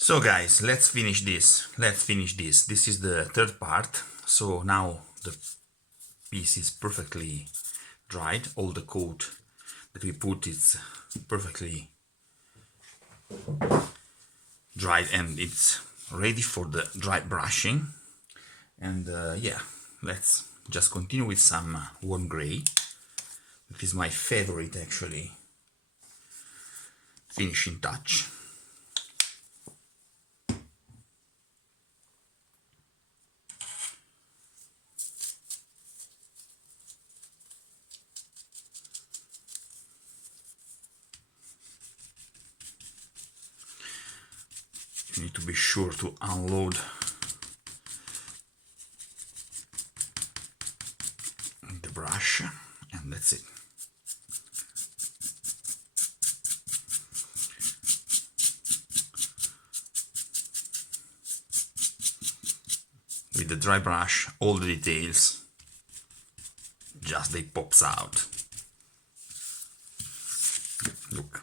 So guys, let's finish this. This is the third part. So now the piece is perfectly dried. All the coat that we put is perfectly dried and it's ready for the dry brushing. And yeah, let's just continue with some warm gray. It is my favorite actually finishing touch. You need to be sure to unload the brush, and that's it. With the dry brush, all the details just they pops out. Look.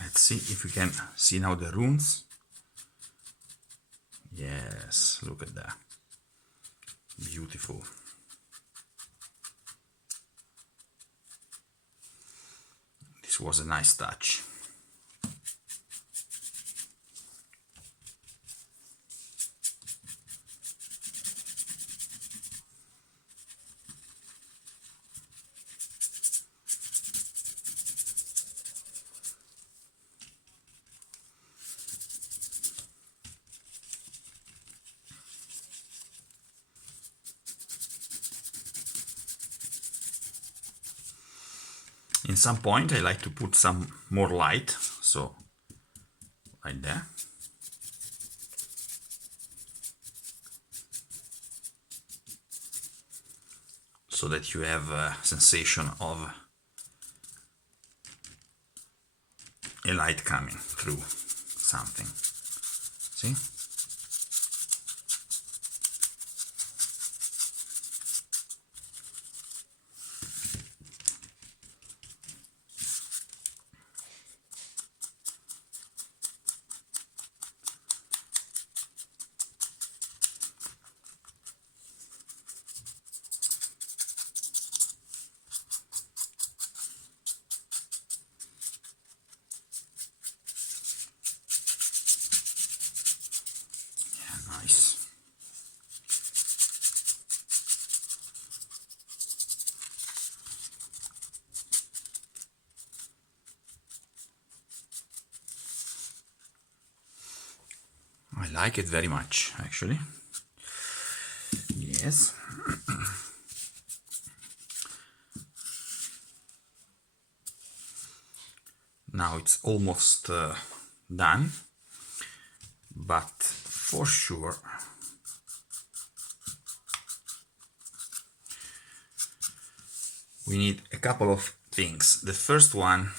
Let's see if we can see now the runes. Yes, look at that. Beautiful. This was a nice touch. In some point I like to put some more light, so like that. So that you have a sensation of a light coming through something. See? Nice. I like it very much, actually. Yes. Now it's almost done, but for sure we need a couple of things. The first one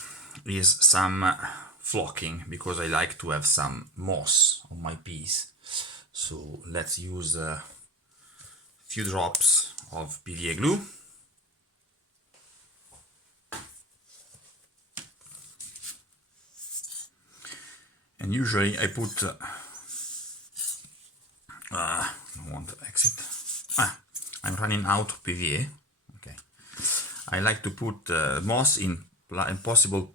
is some flocking, because I like to have some moss on my piece. So let's use a few drops of PVA glue. And usually I put I don't want to exit. I'm running out of PVA. Okay, I like to put moss in possible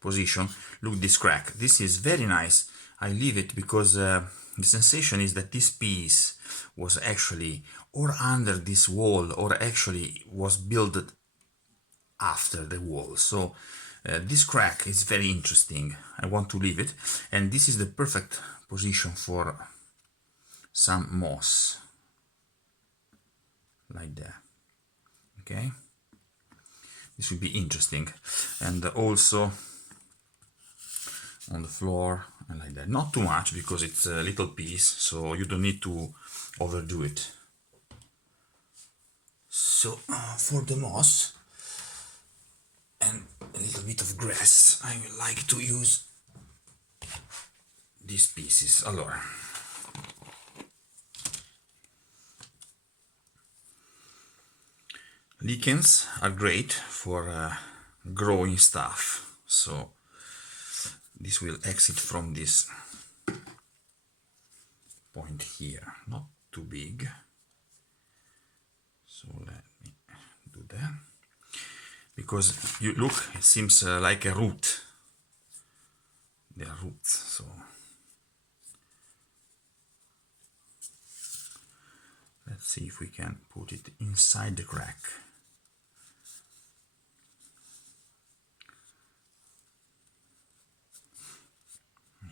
position. Look, this crack. This is very nice. I leave it because the sensation is that this piece was actually or under this wall or actually was built after the wall. So this crack is very interesting. I want to leave it, and this is the perfect position for some moss like that. Okay, this will be interesting. And also on the floor and like that, not too much because it's a little piece, so you don't need to overdo it. So for the moss and a little bit of grass, I would like to use these pieces. Allora, lichens are great for growing stuff, so this will exit from this point here, not too big, so let me do that, because you look, it seems like a root. They are roots, so let's see if we can put it inside the crack.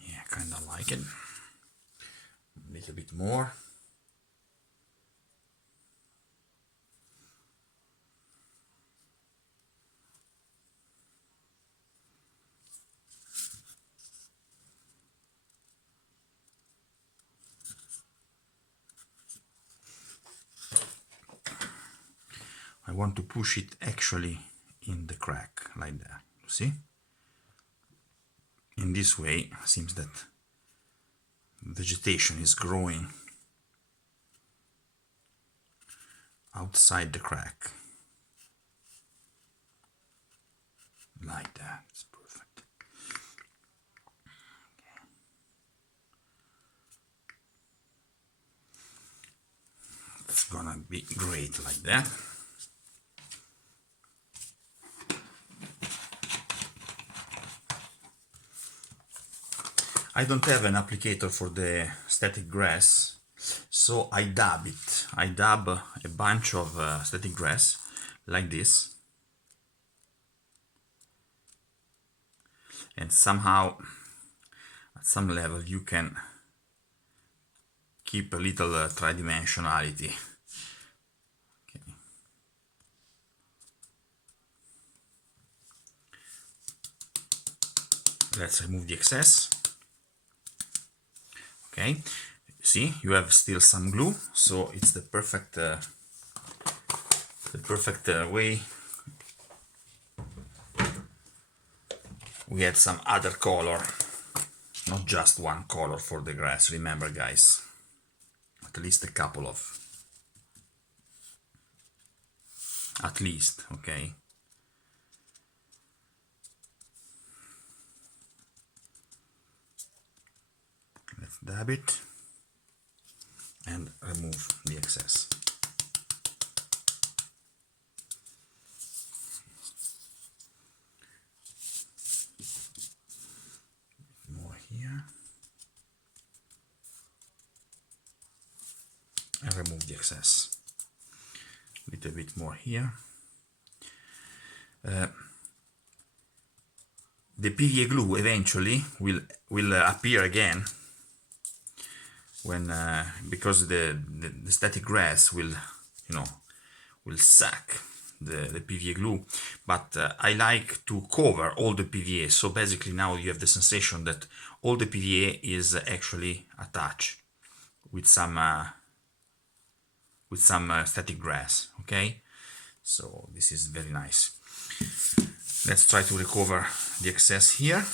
Yeah, kind of like it. A little bit more. I want to push it actually in the crack, like that, you see? In this way, it seems that vegetation is growing outside the crack. Like that, it's perfect. Okay. It's gonna be great like that. I don't have an applicator for the static grass, so I dab it. I dab a bunch of static grass like this, and somehow at some level you can keep a little tridimensionality. Okay. Let's remove the excess. Okay, see, you have still some glue, so it's the perfect way. We add some other color, not just one color for the grass. Remember, guys, at least a couple of, at least, okay. Let's dab it and remove the excess. More here. And remove the excess. A little bit more here. The PVA glue eventually will appear again when because the static grass will, you know, will suck the PVA glue, but I like to cover all the PVA, so basically now you have the sensation that all the PVA is actually attached with some static grass. Okay, so this is very nice. Let's try to recover the excess here.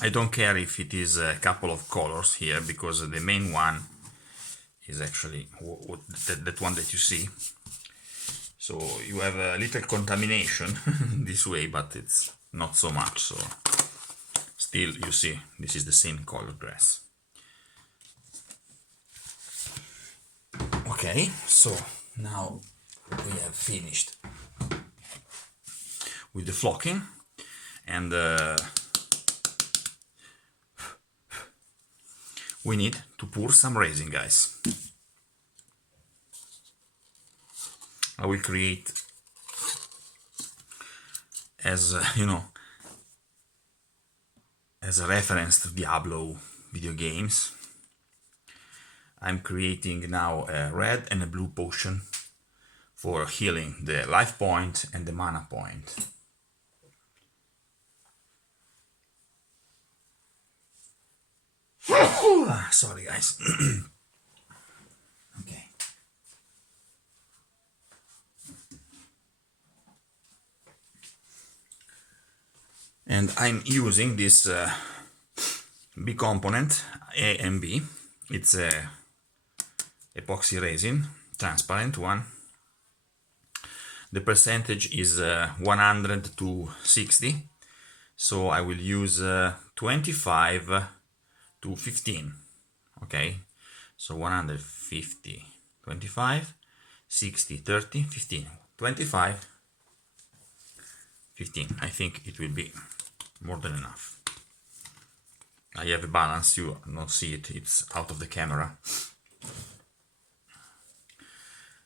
I don't care if it is a couple of colors here, because the main one is actually that one that you see. So you have a little contamination this way, but it's not so much. So still, you see, this is the same color grass. Okay, so now we have finished with the flocking, and we need to pour some resin, guys. I will create, as you know, as a reference to Diablo video games. I'm creating now a red and a blue potion for healing the life point and the mana point. Sorry guys. Okay. And I'm using this B component A and B. It's a epoxy resin, transparent one. The percentage is 100 to 60, so I will use 25 to 15. Okay, so 150, 25, 60, 30, 15, 25, 15. I think it will be more than enough. I have a balance, you don't see it, it's out of the camera.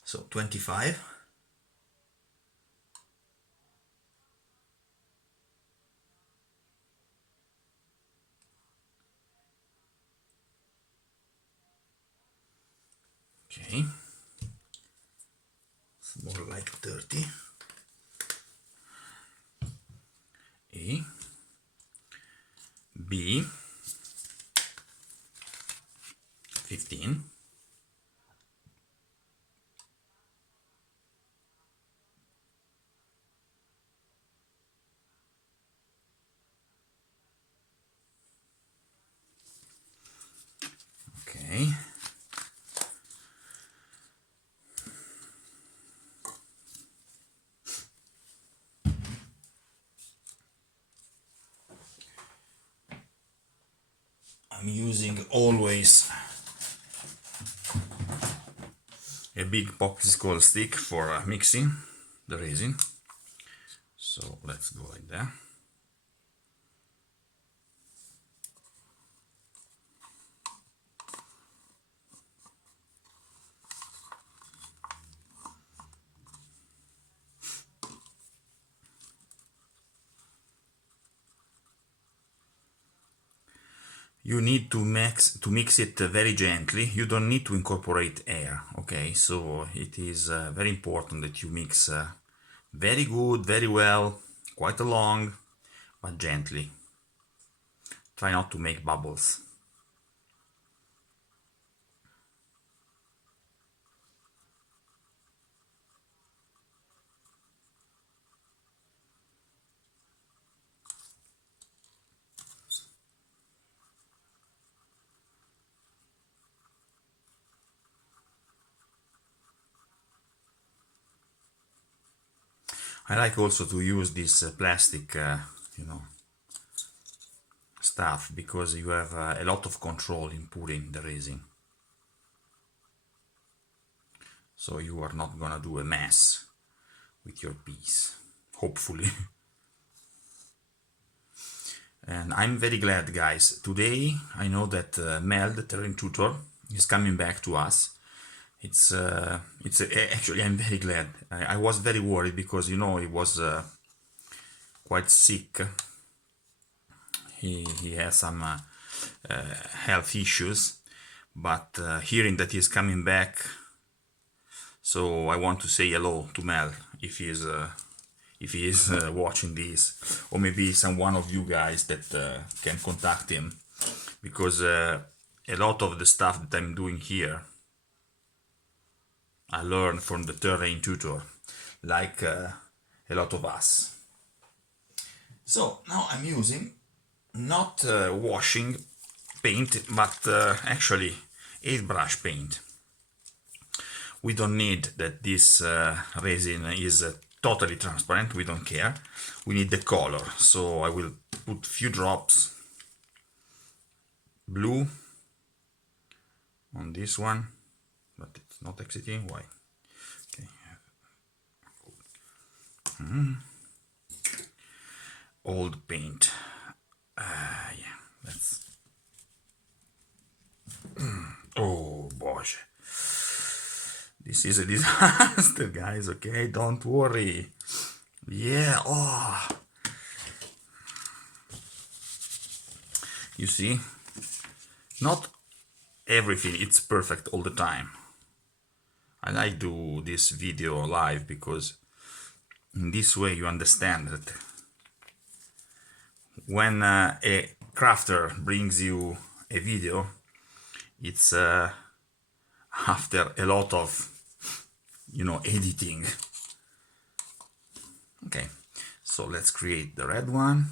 So 25. Okay. It's more like 30. A. B. 15. Okay. I'm using always a big popsicle stick for mixing the resin. So let's go like that. You need to mix it very gently. You don't need to incorporate air, okay? So it is very important that you mix very good, very well, quite long, but gently. Try not to make bubbles. I like also to use this plastic, stuff, because you have a lot of control in pouring the resin. So you are not gonna do a mess with your piece, hopefully. And I'm very glad, guys. Today I know that Mel, the terrain tutor, is coming back to us. Actually, I'm very glad. I was very worried because, he was quite sick. He has some health issues, but hearing that he's coming back, so I want to say hello to Mel if he is watching this, or maybe some one of you guys that can contact him, because a lot of the stuff that I'm doing here I learned from the terrain tutor, like a lot of us. So now I'm using not washing paint, but actually airbrush paint. We don't need that this resin is totally transparent, we don't care. We need the color, so I will put few drops blue on this one, but it's not exiting. Why? Okay. Old paint. Yeah, that's. Oh, boy. This is a disaster, guys. Okay, don't worry. Yeah. Oh. You see, not everything it's perfect all the time. I like to do this video live because in this way you understand that when a crafter brings you a video, it's after a lot of, editing. Okay, so let's create the red one.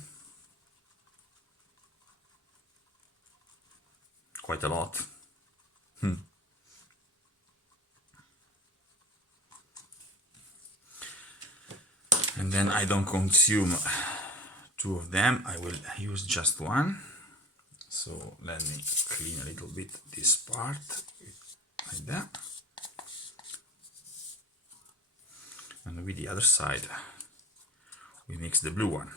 Quite a lot. And then I don't consume two of them, I will use just one. So let me clean a little bit this part, like that. And with the other side, we mix the blue one.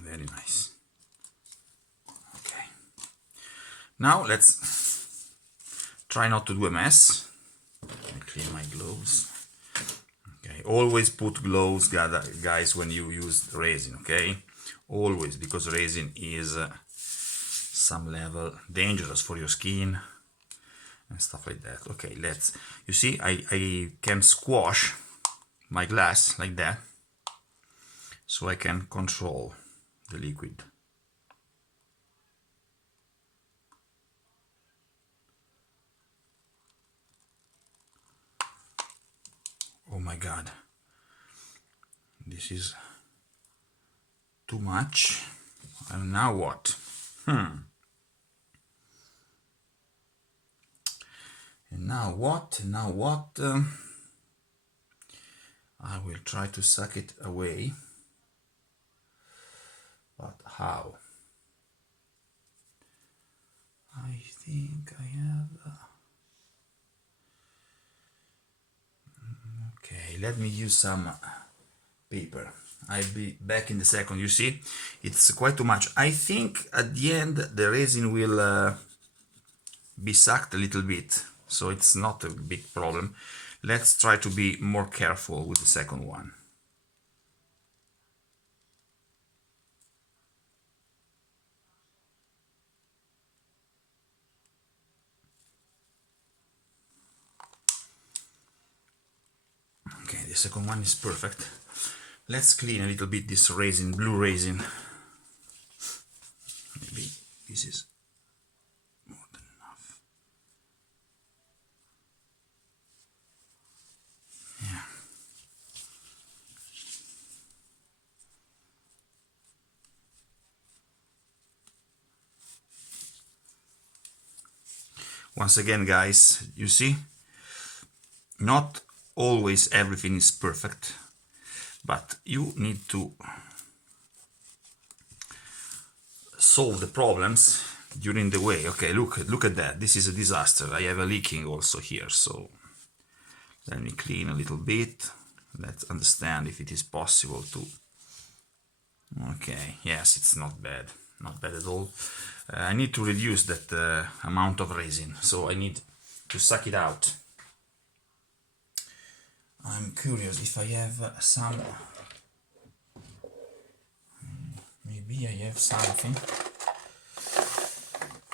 Very nice. Okay. Now let's try not to do a mess. I clean my gloves. Okay, always put gloves, guys, when you use resin, okay? Always, because resin is some level dangerous for your skin and stuff like that. Okay, you see, I can squash my glass like that, so I can control the liquid. Oh my god, this is too much. And now what? And now what? I will try to suck it away, but how? I think I have... Okay, let me use some paper. I'll be back in a second. You see, it's quite too much. I think at the end the resin will be sucked a little bit, so it's not a big problem. Let's try to be more careful with the second one. Okay, the second one is perfect. Let's clean a little bit this resin, blue resin. Maybe this is more than enough. Yeah. Once again, guys, you see, not always everything is perfect, but you need to solve the problems during the way. Okay, look at that. This is a disaster. I have a leaking also here, so let me clean a little bit. Let's understand if it is possible to... Okay, yes, it's not bad at all. I need to reduce that amount of resin, so I need to suck it out. I'm curious if I have some... Maybe I have something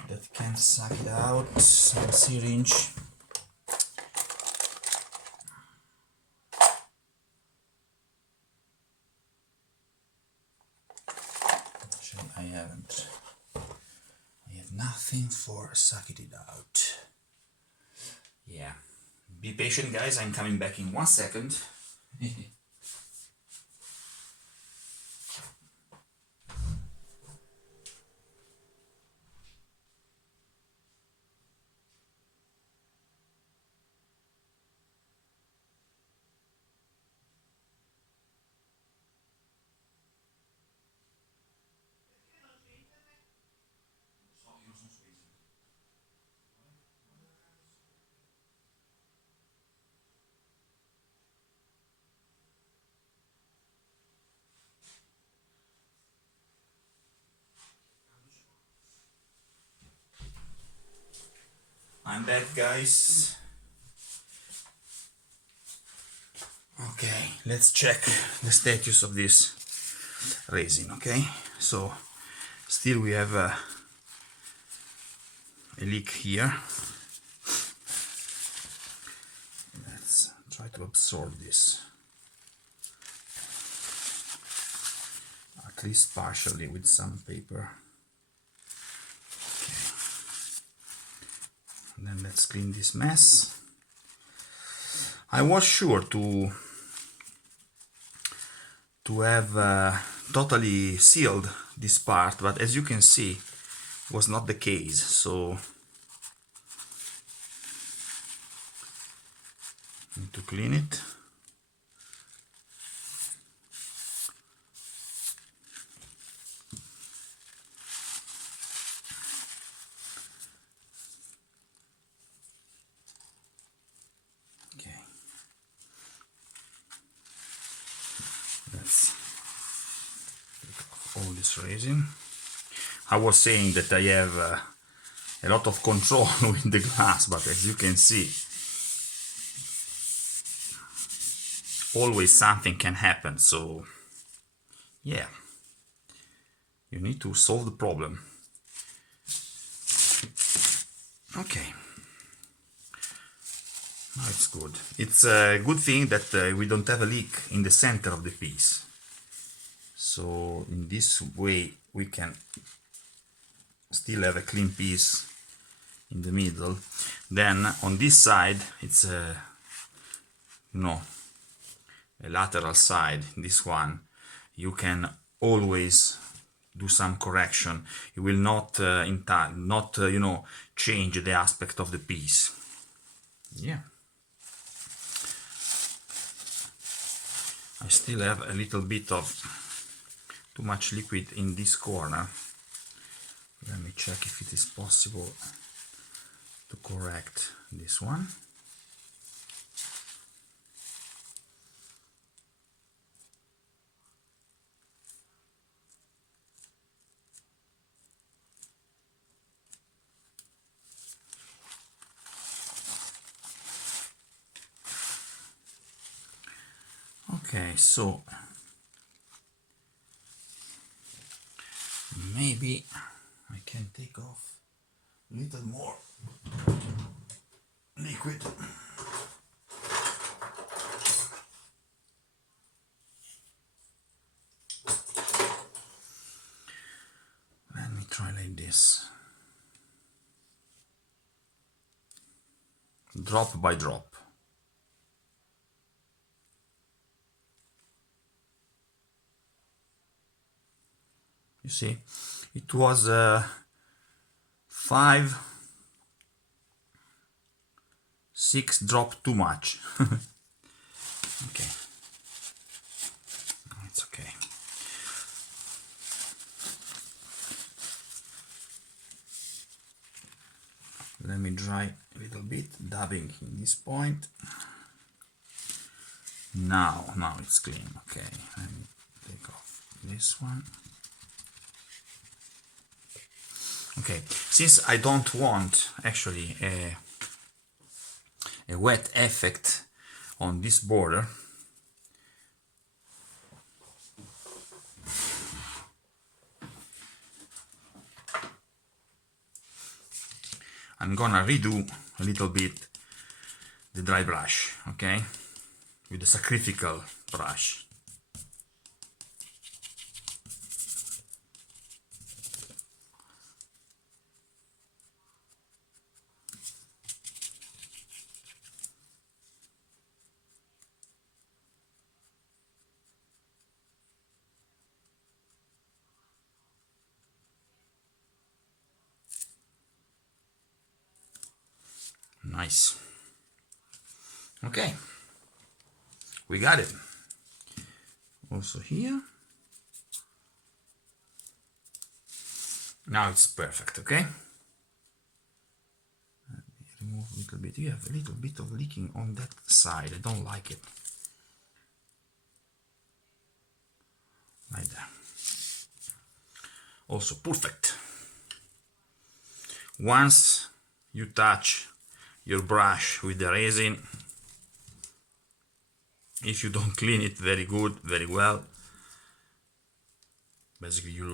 that can suck it out, some syringe. Actually, I haven't. I have nothing for sucking it out. Yeah. Be patient, guys, I'm coming back in 1 second. I'm back, guys. Okay, let's check the status of this resin. Okay, so still we have a leak here. Let's try to absorb this, at least partially, with some paper. Okay. And then let's clean this mess. I was sure to have totally sealed this part, but as you can see, was not the case. So need to clean it. Okay. Let's take off all this resin. I was saying that I have a lot of control with the glass, but as you can see, always something can happen. So yeah, you need to solve the problem. Okay, now it's good. It's a good thing that we don't have a leak in the center of the piece. So in this way we can still have a clean piece in the middle. Then on this side it's a lateral side. This one you can always do some correction. It will not change the aspect of the piece. Yeah, I still have a little bit of too much liquid in this corner. Let me check if it is possible to correct this one. Okay, so maybe I can take off a little more liquid. Let me try like this, drop by drop. You see, it was 5, 6 drop too much. Okay, it's okay. Let me dry a little bit, dabbing in this point. Now it's clean. Okay, let me take off this one. Okay, since I don't want actually a wet effect on this border, I'm gonna redo a little bit the dry brush, okay, with the sacrificial brush. Nice. Okay, we got it. Also here. Now it's perfect, okay? Let me remove a little bit. You have a little bit of leaking on that side. I don't like it. Like that. Also perfect. Once you touch your brush with the resin, if you don't clean it very good, very well, basically you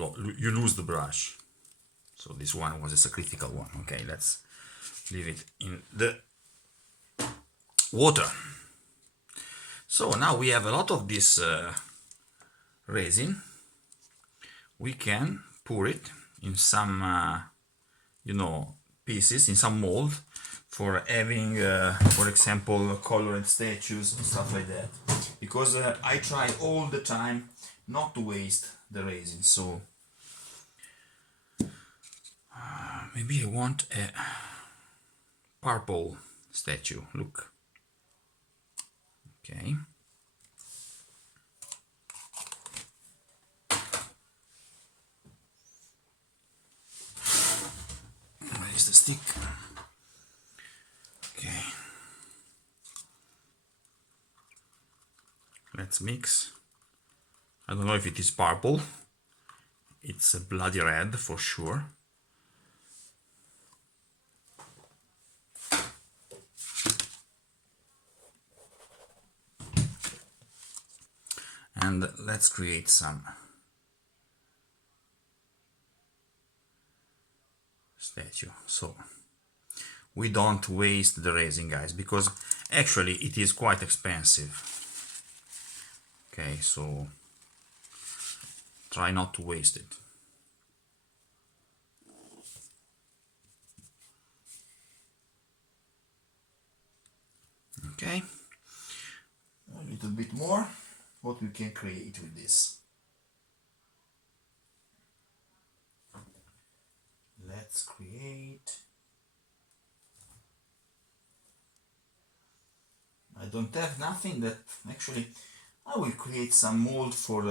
lose the brush. So this one was a critical one. Okay, let's leave it in the water. So now we have a lot of this resin. We can pour it in some pieces, in some mold, for having for example colored statues and stuff like that, because I try all the time not to waste the resin. So maybe I want a purple statue. Look. Okay. Where is the stick? Okay. Let's mix. I don't know if it is purple. It's a bloody red for sure. And let's create some statue. So we don't waste the resin, guys, because actually it is quite expensive. Okay, so try not to waste it. Okay, a little bit more. What we can create with this. Let's create. I don't have nothing that actually. I will create some mold for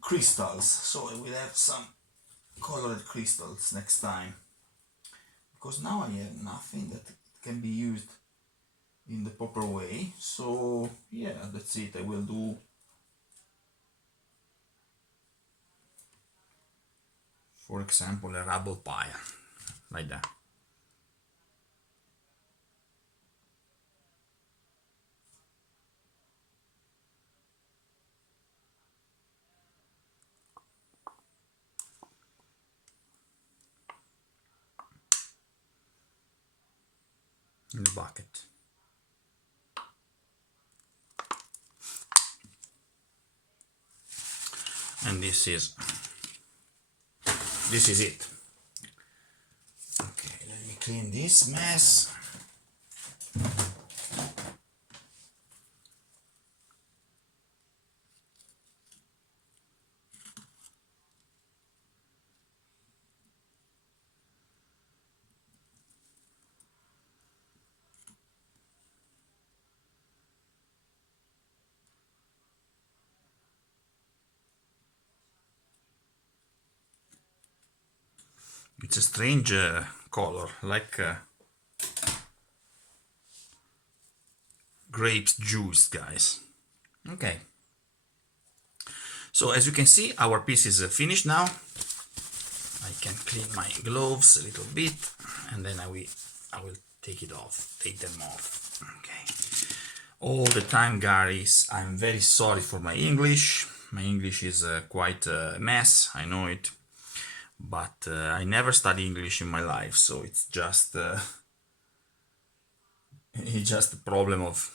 crystals, so I will have some colored crystals next time, because now I have nothing that can be used in the proper way. So yeah, that's it. I will do for example a rubble pile like that. In the bucket. And this is it. Okay, let me clean this mess. It's a strange color, like grapes juice, guys. Okay. So as you can see, our piece is finished now. I can clean my gloves a little bit, and then I will take them off. Okay. All the time, guys, I'm very sorry for my English. My English is quite a mess, I know it. But I never studied English in my life, so it's just a problem of,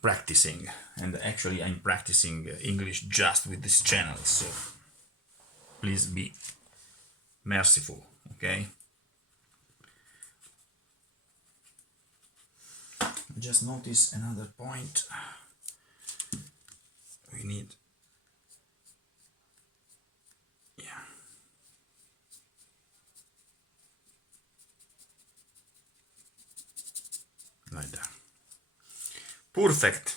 practicing. And actually I'm practicing English just with this channel, so please be merciful, okay? Just notice another point. We need, yeah, like that. Perfect.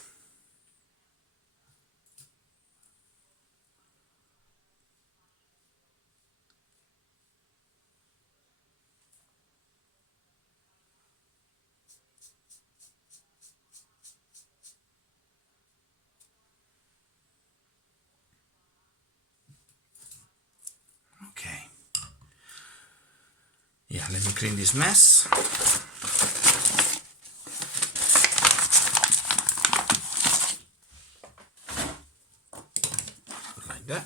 Okay. Yeah, let me clean this mess. like that.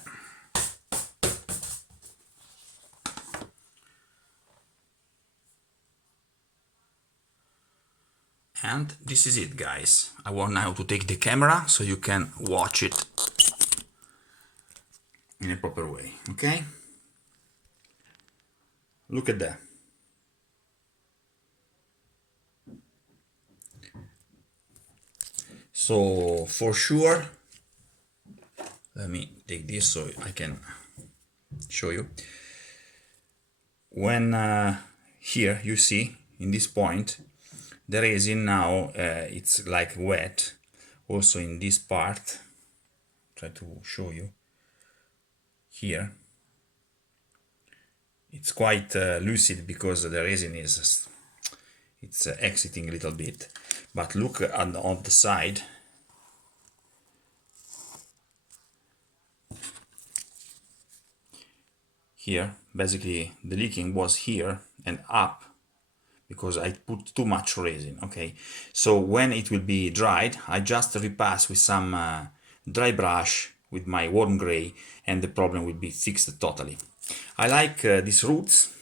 And this is it, guys. I want now to take the camera so you can watch it in a proper way, okay? Look at that. So for sure, let me take this so I can show you. When here you see in this point the resin now it's like wet. Also in this part, try to show you here, it's quite lucid because the resin is exiting a little bit. But look on the side. Here, basically the leaking was here and up because I put too much resin, okay? So when it will be dried, I just repass with some dry brush with my warm gray and the problem will be fixed totally. I like these roots